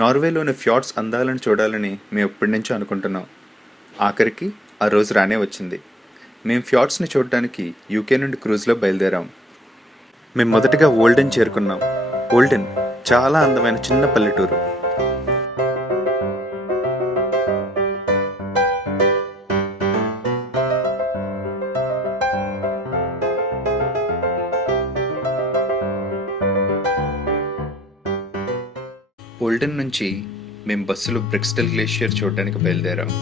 నార్వేలోని ఫ్యార్డ్స్ అందాలను చూడాలని మేము ఎప్పటి నుంచో అనుకుంటున్నాం. ఆఖరికి ఆ రోజు రానే వచ్చింది. మేము ఫ్యార్డ్స్ని చూడడానికి యూకే నుండి క్రూజ్లో బయలుదేరాం. మేము మొదటగా ఓల్డెన్ చేరుకున్నాం. ఓల్డెన్ చాలా అందమైన చిన్న పల్లెటూరు. ఓల్డెన్ నుంచి మేము బస్సులో బ్రిక్స్టల్ గ్లేషియర్ చూడడానికి బయలుదేరాం.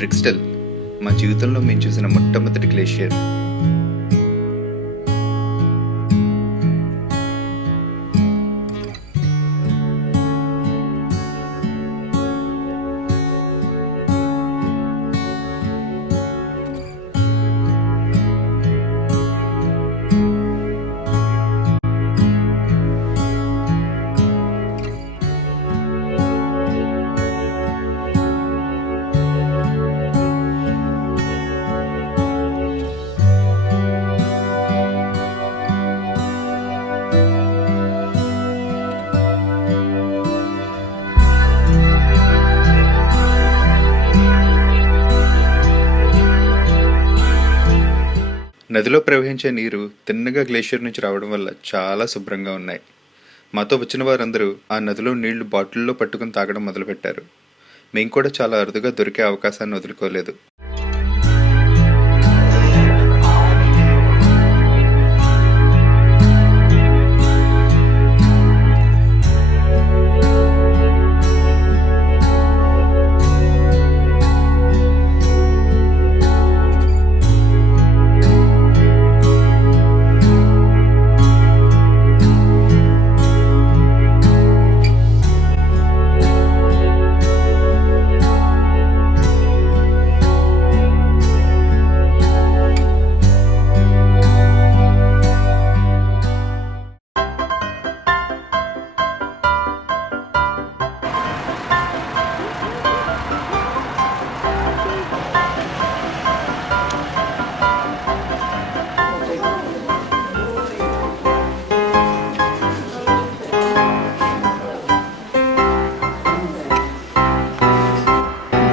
బ్రిక్స్టల్ మా జీవితంలో మేము చూసిన మొట్టమొదటి గ్లేషియర్. నదిలో ప్రవహించే నీరు తిన్నగా గ్లేషియర్ నుంచి రావడం వల్ల చాలా శుభ్రంగా ఉన్నాయి. మాతో వచ్చిన వారందరూ ఆ నదిలో నీళ్లు బాటిల్లో పట్టుకుని తాగడం మొదలుపెట్టారు. మేము కూడా చాలా అరుదుగా దొరికే అవకాశాన్ని వదులుకోలేదు.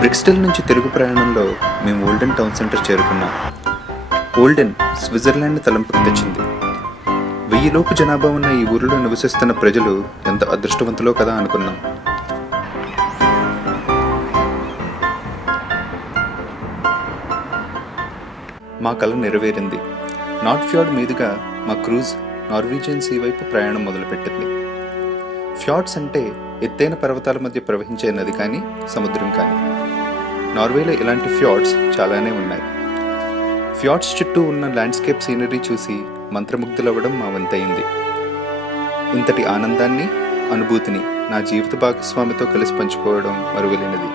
బ్రిక్స్టల్ నుంచి తిరుగు ప్రయాణంలో మేము ఓల్డెన్ టౌన్ సెంటర్ చేరుకున్నాం. ఓల్డెన్ స్విట్జర్లాండ్ తలంపుకు తెచ్చింది. 1000 లోపు జనాభా ఉన్న ఈ ఊరిలో నివసిస్తున్న ప్రజలు ఎంత అదృష్టవంతులో కదా అనుకున్నాం. మా కల నెరవేరింది. నార్త్ ఫ్యార్డ్ మీదుగా మా క్రూజ్ నార్వీజియన్ సీ వైపు ప్రయాణం మొదలుపెట్టింది. ఫ్యార్డ్స్ అంటే ఎత్తైన పర్వతాల మధ్య ప్రవహించే నది కానీ సముద్రం కానీ. నార్వేలో ఇలాంటి ఫ్యార్డ్స్ చాలానే ఉన్నాయి. ఫ్యార్డ్స్ చుట్టూ ఉన్న ల్యాండ్స్కేప్ సీనరీ చూసి మంత్రముగ్ధులవ్వడం మా వంతయింది. ఇంతటి ఆనందాన్ని, అనుభూతిని నా జీవిత భాగస్వామితో కలిసి పంచుకోవడం మరువలేనిది.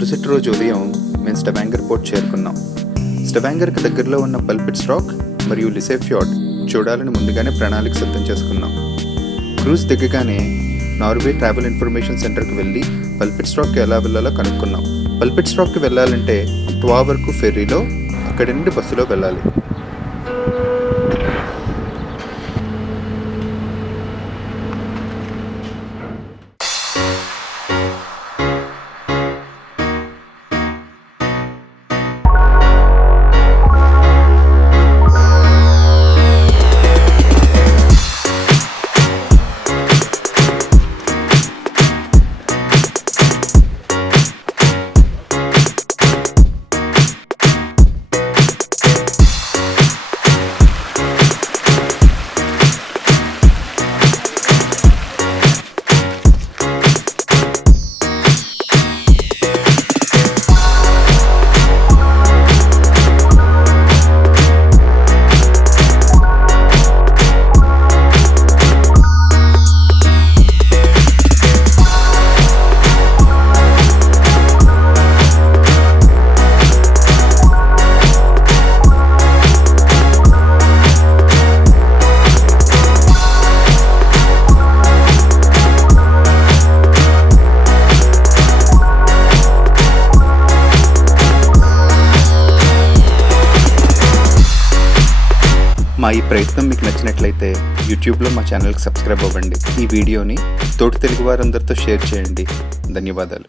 మరుసటి రోజు ఉదయం మేము స్టెవాంగర్ పోర్ట్ చేరుకున్నాం. స్టెవాంగర్కి దగ్గరలో ఉన్న పల్పిట్స్ రాక్ మరియు లిసే ఫ్యార్డ్ చూడాలని ముందుగానే ప్రణాళిక సిద్ధం చేసుకున్నాం. క్రూజ్ దిగగానే నార్వే ట్రావెల్ ఇన్ఫర్మేషన్ సెంటర్కి వెళ్ళి పల్పిట్స్ రాక్కి ఎలా వెళ్ళాలో కనుక్కున్నాం. పల్పిట్స్ రాక్కి వెళ్ళాలంటే ట్వా వరకు ఫెర్రీలో, అక్కడి నుండి బస్సులో వెళ్ళాలి. మా ఈ ప్రయత్నం మీకు నచ్చినట్లయితే యూట్యూబ్లో మా ఛానల్కి సబ్స్క్రైబ్ అవ్వండి. ఈ వీడియోని తోటి తెలుగు వారందరితో షేర్ చేయండి. ధన్యవాదాలు.